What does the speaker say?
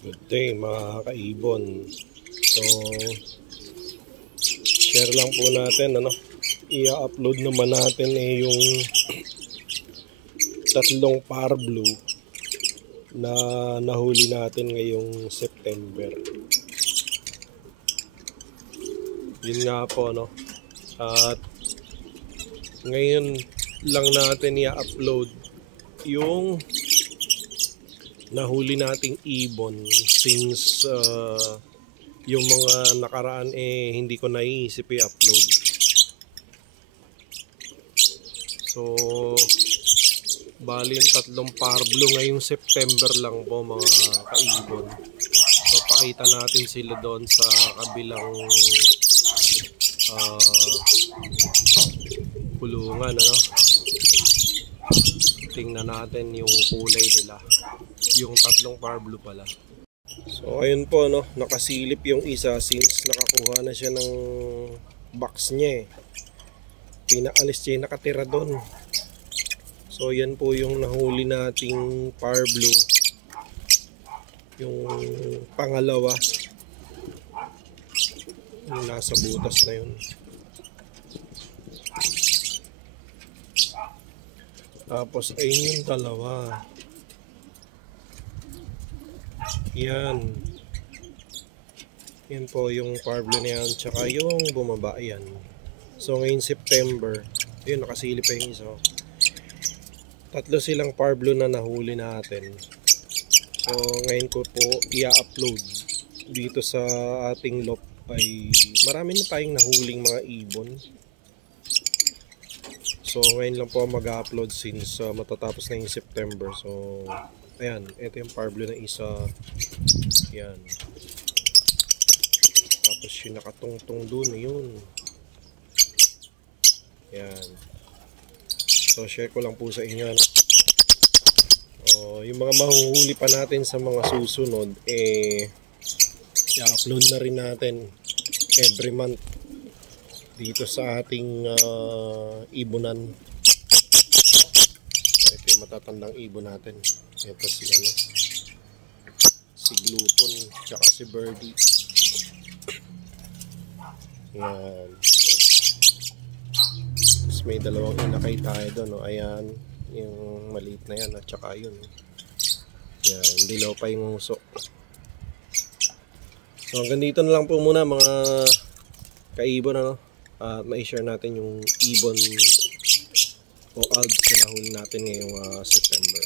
Good day mga kaibon. So share lang po natin i-upload naman natin yung tatlong parblue na nahuli natin ngayong September. Yun nga po at ngayon lang natin i-upload yung nahuli nating ibon since yung mga nakaraan hindi ko naiisip i-upload. So bali yung tatlong parblue ngayong September lang po mga kaibon. So pakita natin sila doon sa kabilang kulungan tingnan natin yung kulay nila. Yung tatlong parblue pala. So ayun po nakasilip yung isa since nakakuha na siya ng box niya pinaalis niya yung nakatira doon. So yan po yung nahuli nating parblue, yung pangalawa, yung nasa butas na yun. Tapos ayun yung dalawa. Yan po yung parblue na yan, tsaka yung bumaba yan. So ngayon September, yun nakasilip pa yung isa. Tatlo silang parblue na nahuli natin. So ngayon ko po i-upload dito sa ating loft. Ay marami na tayong nahuling mga ibon. So ngayon lang po mag-upload since matatapos na yung September. So ayan, ito yung parblue na isa. Yan. Tapos yung nakatungtong dun, yun. Yan. So share ko lang po sa inyo. Yung mga mahuhuli pa natin sa mga susunod, i-upload na rin natin every month dito sa ating ibonan. So, ito yung matatandang ibon natin. Ito si Gluton tsaka si Birdie. Yan. Tapos may dalawang inakay tayo doon ayan yung maliit na yan at tsaka yun yan, dilaw pa yung uso. So hanggang dito na lang po muna mga kaibon ma-share natin yung ibon o algs na nahuli natin ngayong September.